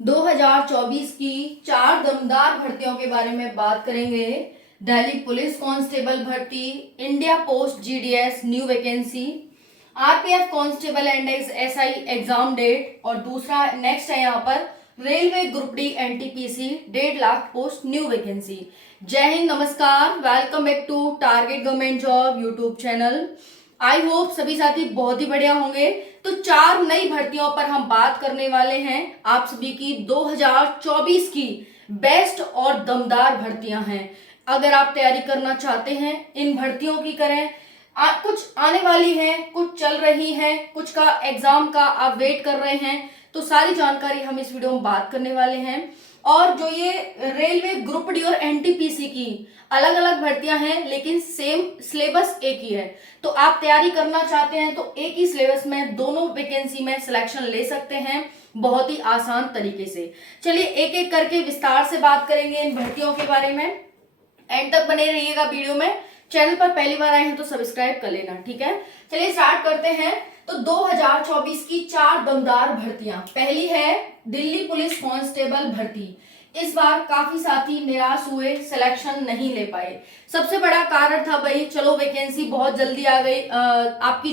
2024 की चार दमदार भर्तियों के बारे में बात करेंगे। दिल्ली पुलिस कांस्टेबल भर्ती, India post GDS new vacancy, RPF constable and SI exam date, और दूसरा नेक्स्ट है यहाँ पर railway group D NTPC 1.5 lakh post new vacancy. जय हिंद, नमस्कार, welcome back to target government job YouTube channel. I hope सभी साथी बहुत ही बढ़िया होंगे। तो चार नई भर्तियों पर हम बात करने वाले हैं आप सभी की। 2024 की बेस्ट और दमदार भर्तियां हैं। अगर आप तैयारी करना चाहते हैं इन भर्तियों की करें। कुछ आने वाली हैं, कुछ चल रही हैं, कुछ का एग्जाम का आप वेट कर रहे हैं, तो सारी जानकारी हम इस वीडियो में बात करने वाले हैं। और जो ये रेलवे ग्रुप डी और एनटीपीसी की अलग अलग भर्तियां हैं, लेकिन सेम सिलेबस एक ही है। तो आप तैयारी करना चाहते हैं तो एक ही सिलेबस में दोनों वैकेंसी में सिलेक्शन ले सकते हैं बहुत ही आसान तरीके से। चलिए एक एक करके विस्तार से बात करेंगे इन भर्तियों के बारे में। एंड तक बने रहिएगा वीडियो में। चैनल पर पहली बार आए हैं तो सब्सक्राइब कर लेना, ठीक है। चलिए स्टार्ट करते हैं। तो 2024 की चार दमदार भर्तियां। पहली है दिल्ली पुलिस कांस्टेबल भर्ती। इस बार काफी साथी निराश हुए, सिलेक्शन नहीं ले पाए। सबसे बड़ा कारण था भाई, चलो वैकेंसी बहुत जल्दी आ गई, आपकी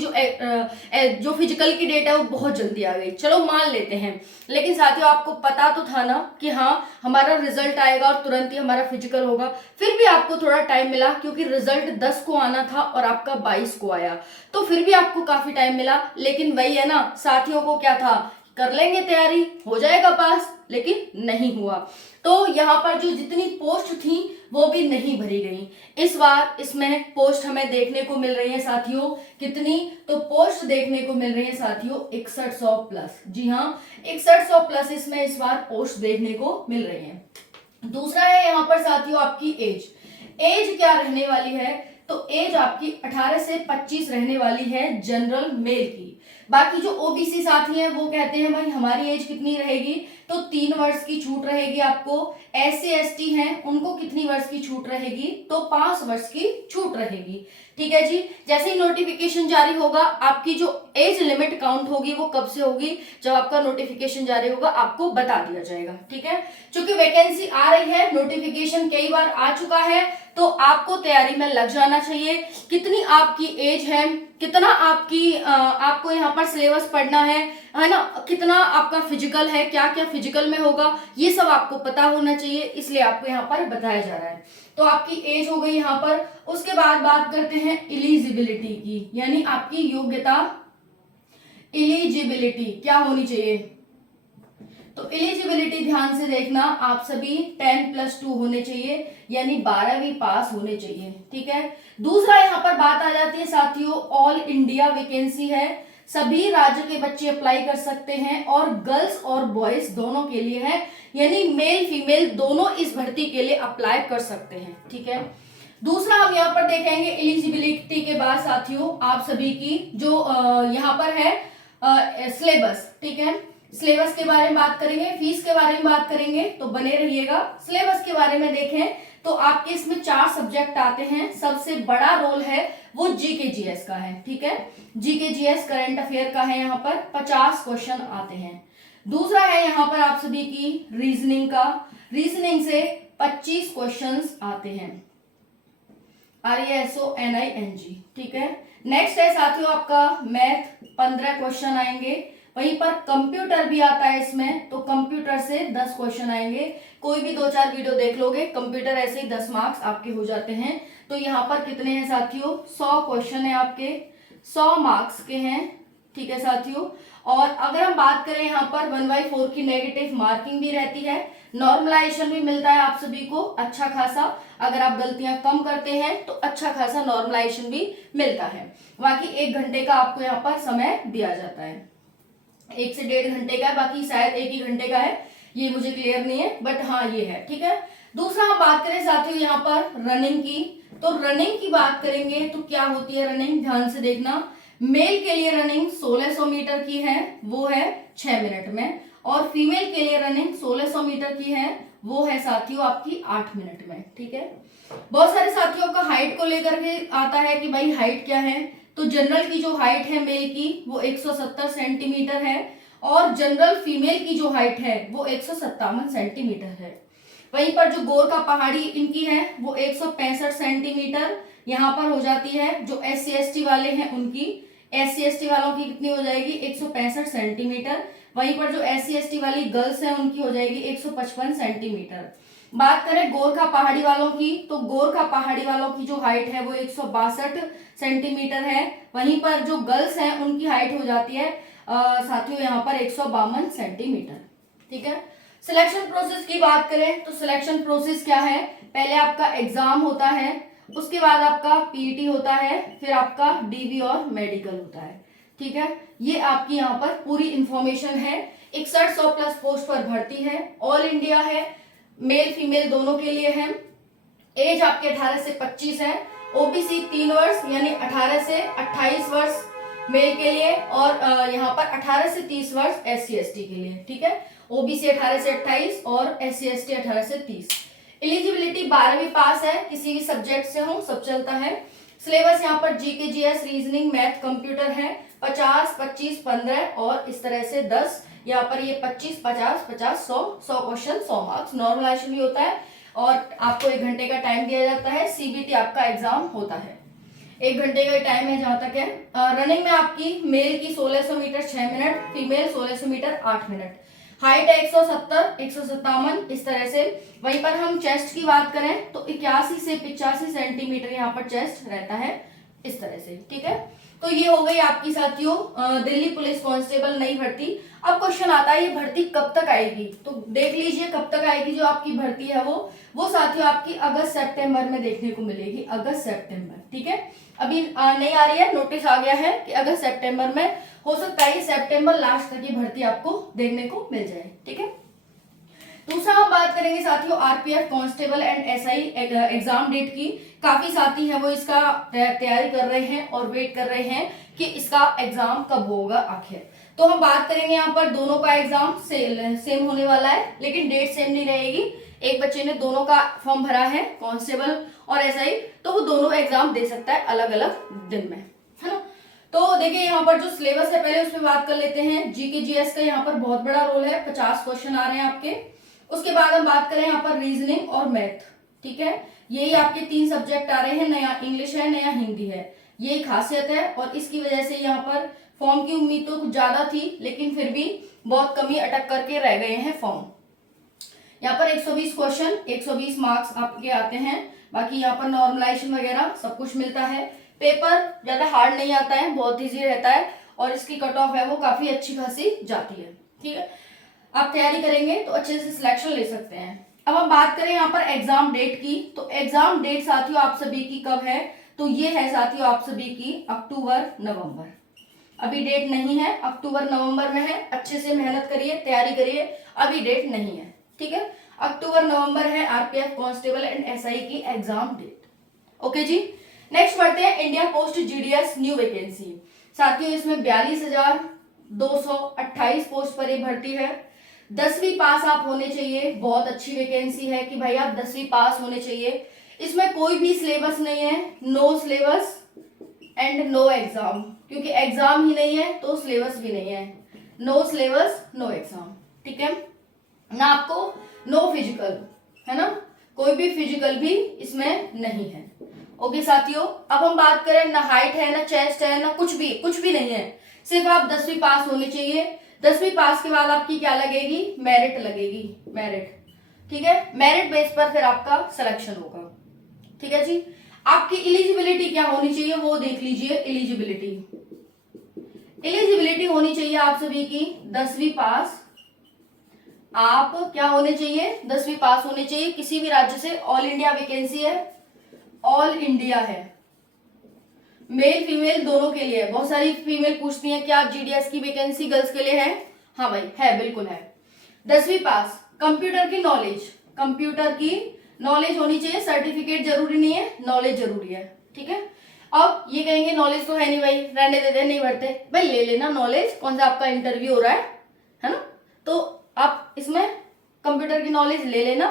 जो फिजिकल की डेट है वो बहुत जल्दी आ गई, चलो मान लेते हैं। लेकिन साथियों आपको पता तो था ना कि हाँ हमारा रिजल्ट आएगा और तुरंत ही हमारा फिजिकल होगा। फिर भी आपको थोड़ा टाइम मिला क्योंकि रिजल्ट 10 को आना था और आपका 22 को आया, तो फिर भी आपको काफी टाइम मिला। लेकिन वही है ना, साथियों को क्या था, कर लेंगे तैयारी, हो जाएगा पास, लेकिन नहीं हुआ। तो यहाँ पर जो जितनी पोस्ट थी वो भी नहीं भरी गई। इस बार इसमें पोस्ट हमें देखने को मिल रही है साथियों, कितनी, तो पोस्ट देखने को मिल रही है साथियों 6100 प्लस। जी हाँ, 6100 प्लस इसमें इस बार पोस्ट देखने को मिल रही है। दूसरा है यहाँ पर साथियों आपकी एज क्या रहने वाली है, तो एज आपकी 18 से 25 रहने वाली है जनरल मेल की। बाकी जो ओबीसी साथी हैं वो कहते हैं भाई हमारी एज कितनी रहेगी, तो 3 वर्ष की छूट रहेगी आपको। एससी एसटी हैं उनको कितनी वर्ष की छूट रहेगी, तो 5 वर्ष की छूट रहेगी, ठीक है जी। जैसे ही नोटिफिकेशन जारी होगा, आपकी जो एज लिमिट काउंट होगी वो कब से होगी, जब आपका नोटिफिकेशन जारी होगा आपको बता दिया जाएगा, ठीक है। चूंकि वैकेंसी आ रही है, नोटिफिकेशन कई बार आ चुका है, तो आपको तैयारी में लग जाना चाहिए। कितनी आपकी एज है, कितना आपको यहाँ पर सिलेबस पढ़ना है ना, कितना आपका फिजिकल है, क्या क्या फिजिकल में होगा, ये सब आपको पता होना चाहिए, इसलिए आपको यहाँ पर बताया जा रहा है। तो आपकी एज हो गई यहाँ पर। उसके बाद बात करते हैं एलिजिबिलिटी की, यानी आपकी योग्यता, एलिजिबिलिटी क्या होनी चाहिए, तो एलिजिबिलिटी ध्यान से देखना, आप सभी 10+2 होने चाहिए, यानी 12वीं पास होने चाहिए, ठीक है। दूसरा यहाँ पर बात आ जाती है साथियों, ऑल इंडिया वैकेंसी है, सभी राज्य के बच्चे अप्लाई कर सकते हैं और गर्ल्स और बॉयज दोनों के लिए है, यानी मेल फीमेल दोनों इस भर्ती के लिए अप्लाई कर सकते हैं, ठीक है। दूसरा हम यहाँ पर देखेंगे एलिजिबिलिटी के बाद साथियों आप सभी की जो यहाँ पर है सिलेबस, ठीक है। सिलेबस के बारे में बात करेंगे, फीस के बारे में बात करेंगे, तो बने रहिएगा। सिलेबस के बारे में देखें तो आपके इसमें 4 सब्जेक्ट आते हैं। सबसे बड़ा रोल है वो जीके जीएस का है, ठीक है। जीके जीएस करंट अफेयर का है, यहाँ पर 50 क्वेश्चन आते हैं। दूसरा है यहाँ पर आप सभी की रीजनिंग का, रीजनिंग से 25 क्वेश्चंस आते हैं, RESONING, ठीक है। नेक्स्ट है साथियों आपका मैथ, 15 क्वेश्चन आएंगे। वहीं पर कंप्यूटर भी आता है इसमें, तो कंप्यूटर से 10 क्वेश्चन आएंगे। कोई भी 2-4 वीडियो देख लोगे, कंप्यूटर ऐसे ही 10 मार्क्स आपके हो जाते हैं। तो यहाँ पर कितने हैं साथियों, 100 क्वेश्चन है आपके, 100 मार्क्स के हैं, ठीक है साथियों। और अगर हम बात करें यहाँ पर 1/4 की नेगेटिव मार्किंग भी रहती है, नॉर्मलाइजेशन भी मिलता है आप सभी को अच्छा खासा। अगर आप गलतियां कम करते हैं तो अच्छा खासा नॉर्मलाइजेशन भी मिलता है। बाकी 1 घंटे का आपको यहाँ पर समय दिया जाता है, 1 से 1.5 घंटे का है, बाकी शायद 1 ही घंटे का है, ये मुझे क्लियर नहीं है, बट हाँ ये है, ठीक है। दूसरा हम बात करें साथियों यहाँ पर रनिंग की, तो रनिंग की बात करेंगे तो क्या होती है रनिंग, ध्यान से देखना। मेल के लिए रनिंग 1600 मीटर की है, वो है 6 मिनट में, और फीमेल के लिए रनिंग 1600 मीटर की है, वो है साथियों आपकी 8 मिनट में, ठीक है। बहुत सारे साथियों का हाइट को लेकर के आता है कि भाई हाइट क्या है, तो जनरल की जो हाइट है मेल की वो 170 सेंटीमीटर है, और जनरल फीमेल की जो हाइट है वो 157 सेंटीमीटर है। वहीं पर जो गोरखा पहाड़ी इनकी है वो 165 सेंटीमीटर यहाँ पर हो जाती है। जो SC ST वाले हैं उनकी, SC ST वालों की कितनी हो जाएगी 165 सेंटीमीटर। वहीं पर जो SC ST वाली गर्ल्स हैं उनकी हो जाएगी 155 सेंटीमीटर। बात करें गोरखा पहाड़ी वालों की, तो गोरखा पहाड़ी वालों की जो हाइट है वो 162 सेंटीमीटर है। वहीं पर जो गर्ल्स हैं उनकी हाइट हो जाती है साथियों यहाँ पर 152 सेंटीमीटर। ठीक है। सिलेक्शन प्रोसेस की बात करें तो सिलेक्शन प्रोसेस क्या है, पहले आपका एग्जाम होता है, उसके बाद आपका PET होता है, फिर आपका DV और मेडिकल होता है। ठीक है, ये आपकी यहाँ पर पूरी इंफॉर्मेशन है। 6100 प्लस पोस्ट पर भर्ती है, ऑल इंडिया है, मेल फीमेल दोनों के लिए है। एज आपके 18 से 25 है। OBC 3 वर्ष यानी 18 से 28 वर्ष मेल के लिए, और यहाँ पर 18 से 30 वर्ष SC ST के लिए। ठीक है, OBC 18 से 28 और SC ST 18 से 30। एलिजिबिलिटी 12वीं पास है, किसी भी सब्जेक्ट से हो सब चलता है। सिलेबस यहाँ पर GK GS reasoning math computer है। 50 25 15 और इस तरह से 10, यहाँ पर ये 25 50 50 100 क्वेश्चन 100 मार्क्स। नॉर्मलाइजेशन भी होता है और आपको 1 घंटे का टाइम दिया जाता है। CBT आपका एग्जाम होता है, 1 घंटे का टाइम है जहां तक है। रनिंग में आपकी मेल की 1600 meter 6 minute, female 1600 meter 8 minute. Height है 170 157 इस तरह से। वहीं पर हम चेस्ट की बात करें तो 81 से 85 सेंटीमीटर यहाँ पर चेस्ट रहता है इस तरह से। ठीक है, तो ये हो गई आपकी साथियों दिल्ली पुलिस कांस्टेबल नई भर्ती। अब क्वेश्चन आता है ये भर्ती कब तक आएगी, तो देख लीजिए कब तक आएगी। जो आपकी भर्ती है वो साथियों आपकी अगस्त सितंबर में देखने को मिलेगी, अगस्त सितंबर। ठीक है, अभी नहीं आ रही है, नोटिस आ गया है कि अगस्त सितंबर में, हो सकता है सितंबर लास्ट तक ये भर्ती आपको देखने को मिल जाए। ठीक है, दूसरा हम बात करेंगे साथियों RPF constable and SI exam date की। काफी साथी है वो इसका तैयारी कर रहे हैं और वेट कर रहे हैं कि इसका एग्जाम कब होगा आखिर। तो हम बात करेंगे यहाँ पर दोनों का एग्जाम सेम होने वाला है, लेकिन डेट सेम नहीं रहेगी। एक बच्चे ने दोनों का फॉर्म भरा है, कांस्टेबल और SI, तो वो दोनों एग्जाम दे सकता है अलग अलग दिन में, है ना। तो देखिए यहाँ पर जो सिलेबस है पहले उसमें बात कर लेते हैं। GK GS का यहाँ पर बहुत बड़ा रोल है, 50 क्वेश्चन आ रहे हैं आपके। उसके बाद हम बात करें यहाँ पर रीजनिंग और मैथ। ठीक है, यही आपके 3 सब्जेक्ट आ रहे हैं, नया इंग्लिश है नया हिंदी है, यही खासियत है। और इसकी वजह से यहाँ पर फॉर्म की उम्मीद तो कुछ ज्यादा थी, लेकिन फिर भी बहुत कमी अटक करके रह गए हैं फॉर्म। यहाँ पर 120 क्वेश्चन 120 मार्क्स आपके आते हैं। बाकी यहाँ पर नॉर्मलाइजेशन वगैरह सब कुछ मिलता है। पेपर ज्यादा हार्ड नहीं आता है, बहुत ईजी रहता है, और इसकी कट ऑफ है वो काफी अच्छी खासी जाती है। ठीक है, आप तैयारी करेंगे तो अच्छे से सिलेक्शन ले सकते हैं। अब हम बात करें यहाँ पर एग्जाम डेट की, तो एग्जाम डेट साथियों आप सभी की कब है, तो ये है साथियों आप सभी की अक्टूबर नवंबर। अभी डेट नहीं है, अक्टूबर नवंबर में है। अच्छे से मेहनत करिए, तैयारी करिए, अभी डेट नहीं है। ठीक है, अक्टूबर नवंबर है RPF कांस्टेबल एंड SI की एग्जाम डेट। ओके जी, नेक्स्ट बढ़ते हैं India post GDS new vacancy. साथियों इसमें 42,228 पोस्ट पर ये भर्ती है। 10वीं पास आप होने चाहिए, बहुत अच्छी वैकेंसी है कि भाई आप 10वीं पास होने चाहिए। इसमें कोई भी सिलेबस नहीं है, no syllabus and no exam, क्योंकि एग्जाम ही नहीं है तो सिलेबस भी नहीं है। No syllabus no exam. ठीक है ना, आपको नो फिजिकल, है ना, कोई भी फिजिकल भी इसमें नहीं है। ओके साथियों, अब हम बात करें, ना हाइट है ना चेस्ट है ना कुछ भी नहीं है, सिर्फ आप 10वीं पास होनी चाहिए। 10वीं पास के बाद आपकी क्या लगेगी, मेरिट लगेगी, मेरिट। ठीक है, मेरिट बेस पर फिर आपका सिलेक्शन होगा। ठीक है जी, आपकी एलिजिबिलिटी क्या होनी चाहिए वो देख लीजिए। एलिजिबिलिटी होनी चाहिए आप सभी की 10वीं पास। आप क्या होने चाहिए, 10वीं पास होने चाहिए, किसी भी राज्य से। ऑल इंडिया वैकेंसी है, ऑल इंडिया है, मेल फीमेल दोनों के लिए। बहुत सारी फीमेल पूछती हैं क्या GDS की वैकेंसी गर्ल्स के लिए है। हाँ भाई है, बिल्कुल है। 10वीं पास, कंप्यूटर की नॉलेज होनी चाहिए, सर्टिफिकेट जरूरी नहीं है, नॉलेज जरूरी है। ठीक है, अब ये कहेंगे नॉलेज तो है नहीं भाई, रहने देते नहीं भरते, भाई ले लेना नॉलेज, कौन सा आपका इंटरव्यू हो रहा है ना, तो आप इसमें कंप्यूटर की नॉलेज ले लेना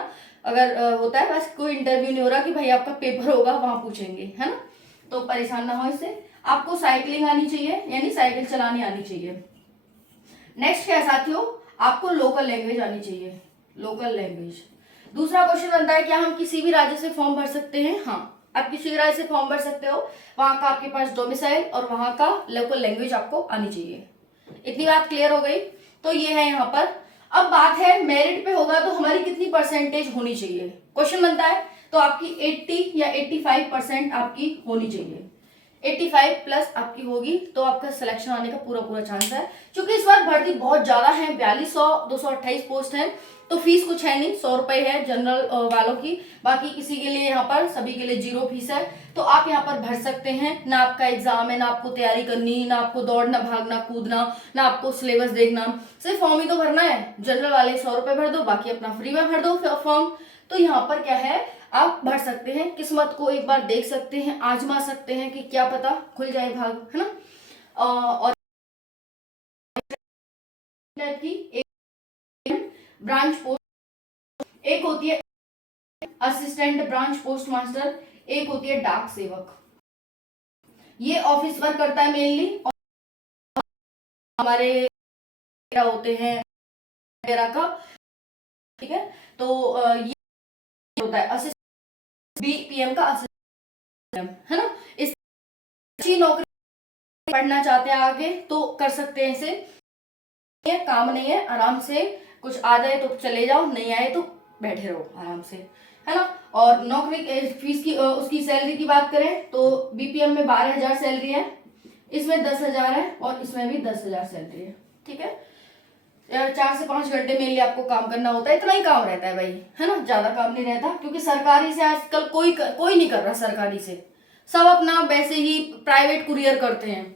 अगर होता है। बस कोई इंटरव्यू नहीं हो रहा कि भाई आपका पेपर होगा वहां पूछेंगे, है ना, तो परेशान ना हो इससे। आपको साइकिलिंग आनी चाहिए, यानी साइकिल चलानी आनी चाहिए। नेक्स्ट क्या है साथियों, आपको लोकल लैंग्वेज आनी चाहिए, लोकल लैंग्वेज। दूसरा क्वेश्चन बनता है क्या हम किसी भी राज्य से फॉर्म भर सकते हैं? हाँ, आप किसी भी राज्य से फॉर्म भर सकते हो, वहां का आपके पास डोमिसाइल और वहां का लोकल लैंग्वेज आपको आनी चाहिए। इतनी बात क्लियर हो गई। तो ये है यहाँ पर। अब बात है मेरिट पे होगा तो हमारी कितनी परसेंटेज होनी चाहिए, क्वेश्चन बनता है। तो आपकी 80 या 85% आपकी होनी चाहिए, 85 प्लस आपकी होगी तो आपका सिलेक्शन आने का पूरा पूरा चांस है। क्योंकि इस बार भर्ती बहुत ज्यादा है, 4200 228 पोस्ट है, तो फीस कुछ है नहीं, 100 रुपए है जनरल वालों की, बाकी किसी के लिए यहाँ पर सभी के लिए जीरो फीस है। तो आप यहाँ पर भर सकते हैं, ना आपका एग्जाम है, ना आपको तैयारी करनी, ना आपको दौड़ना भागना कूदना, ना आपको सिलेबस देखना, सिर्फ फॉर्म ही तो भरना है। जनरल वाले 100 रुपए भर दो, बाकी अपना फ्री में भर दो फॉर्म। तो यहाँ पर क्या है, आप भर सकते हैं, किस्मत को एक बार देख सकते हैं, आजमा सकते हैं कि क्या पता खुल जाए भाग, है ना। और की एक ब्रांच पोस्ट, एक होती है असिस्टेंट ब्रांच पोस्ट मास्टर, एक होती है डाक सेवक। ये ऑफिस वर्क करता है मेनली, हमारे होते हैं वगैरह का, ठीक है। तो ये होता है असिस्टेंट बीपीएम का असिस्टेंट, है ना। इस अच्छी नौकरी पढ़ना चाहते हैं आगे तो कर सकते हैं इसे, काम नहीं है, आराम से कुछ आ जाए तो चले जाओ, नहीं आए तो बैठे रहो आराम से, है ना। और नौकरी फीस की उसकी सैलरी की बात करें तो बीपीएम में 12,000 सैलरी है, इसमें 10,000 है और इसमें भी 10,000 सैलरी है, ठीक है। 4 से 5 घंटे मेनली आपको काम करना होता है, इतना ही काम रहता है भाई, है ना, ज्यादा काम नहीं रहता। क्योंकि सरकारी से आजकल कोई नहीं कर रहा, सरकारी से सब अपना वैसे ही प्राइवेट कुरियर करते हैं।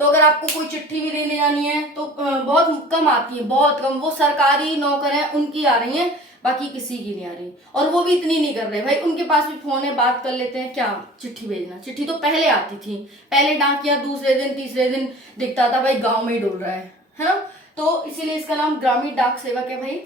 तो अगर आपको कोई चिट्ठी भी देने जानी है तो बहुत कम आती है, बहुत कम, वो सरकारी नौकर है उनकी आ रही है, बाकी किसी की नहीं आ रही। और वो भी इतनी नहीं कर रहे भाई, उनके पास भी फोन है, बात कर लेते हैं, क्या चिट्ठी भेजना। चिट्ठी तो पहले आती थी, पहले डाकिया दूसरे दिन तीसरे दिन दिखता था भाई, गांव में ही डोल रहा है ना। तो इसीलिए इसका नाम ग्रामीण डाक सेवक है भाई।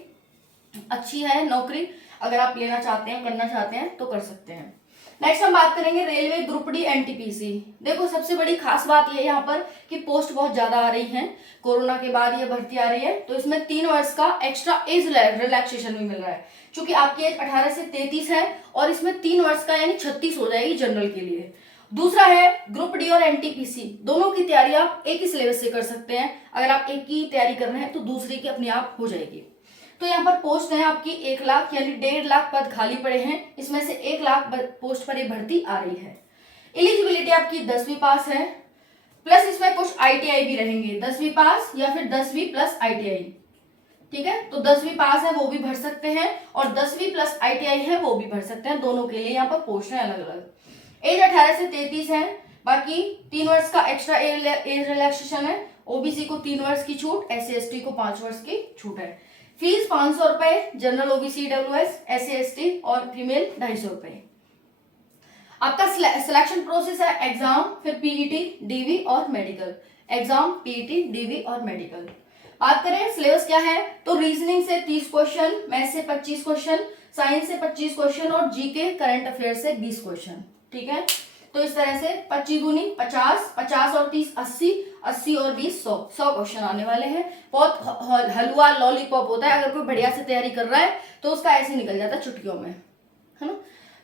अच्छी है नौकरी, अगर आप लेना चाहते हैं, करना चाहते हैं तो कर सकते हैं। नेक्स्ट हम बात करेंगे रेलवे ग्रुप डी एनटीपीसी। देखो सबसे बड़ी खास बात ये यहाँ पर कि पोस्ट बहुत ज्यादा आ रही है, कोरोना के बाद ये भर्ती आ रही है, तो इसमें 3 वर्ष का एक्स्ट्रा एज रिलैक्सेशन भी मिल रहा है। क्योंकि आपकी एज 18 से 33 है और इसमें 3 वर्ष का यानी 36 हो जाएगी जनरल के लिए। दूसरा है ग्रुप डी और एनटीपीसी, दोनों की तैयारी आप एक ही सिलेबस से कर सकते हैं। अगर आप एक की तैयारी कर रहे हैं तो दूसरे की अपने आप हो जाएगी। तो यहाँ पर पोस्ट है आपकी 1 लाख, यानी 1.5 लाख पद खाली पड़े हैं, इसमें से 1 लाख पोस्ट पर ये भर्ती आ रही है। एलिजिबिलिटी आपकी 10वीं पास है, प्लस इसमें कुछ आईटीआई भी रहेंगे, 10वीं पास या फिर 10वीं प्लस आईटीआई, ठीक है। तो 10वीं पास है वो भी भर सकते हैं और 10वीं प्लस आईटीआई है वो भी भर सकते हैं, दोनों के लिए यहाँ पर पोस्ट है अलग अलग। एज 18 से 33 है, बाकी 3 वर्ष का एक्स्ट्रा एज रिलैक्सेशन है, ओबीसी को 3 वर्ष की छूट, एससी एसटी को 5 वर्ष की छूट है। फीस 500 रुपए, general OBC WS SC ST और फीमेल 250 रुपए। आपका सिलेक्शन प्रोसेस है एग्जाम, फिर पीईटी डीवी और मेडिकल, एग्जाम पीईटी डीवी और मेडिकल। बात करें सिलेबस क्या है, तो रीजनिंग से 30 क्वेश्चन, मैथ से 25 क्वेश्चन, साइंस से 25 क्वेश्चन और जीके करंट अफेयर से 20 क्वेश्चन, ठीक है। तो इस तरह से 25 दूनी 50, 50 और 30 80, 80 और 20 100 क्वेश्चन आने वाले हैं। बहुत हलवा लॉलीपॉप होता है, अगर कोई बढ़िया से तैयारी कर रहा है तो उसका ऐसे निकल जाता है चुटकियों में, है ना।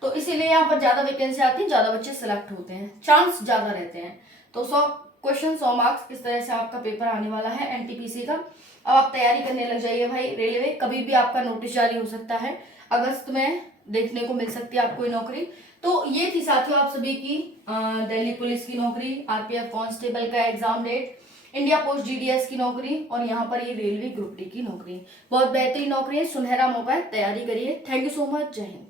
तो इसीलिए यहाँ पर ज्यादा वैकेंसी आती है, ज्यादा बच्चे सिलेक्ट होते हैं, चांस ज्यादा रहते हैं। तो 100 क्वेश्चन 100 मार्क्स, इस तरह से आपका पेपर आने वाला है एनटीपीसी का। अब आप तैयारी करने लग जाइए भाई, रेलवे कभी भी आपका नोटिस जारी हो सकता है, अगस्त में देखने को मिल सकती है आपको ये नौकरी। तो ये थी साथियों आप सभी की दिल्ली पुलिस की नौकरी, आरपीएफ कांस्टेबल का exam date, India post GDS की नौकरी और यहाँ पर ये रेलवे ग्रुप डी की नौकरी। बहुत बेहतरीन नौकरी है, सुनहरा मौका है, तैयारी करिए। थैंक यू सो मच, जय हिंद।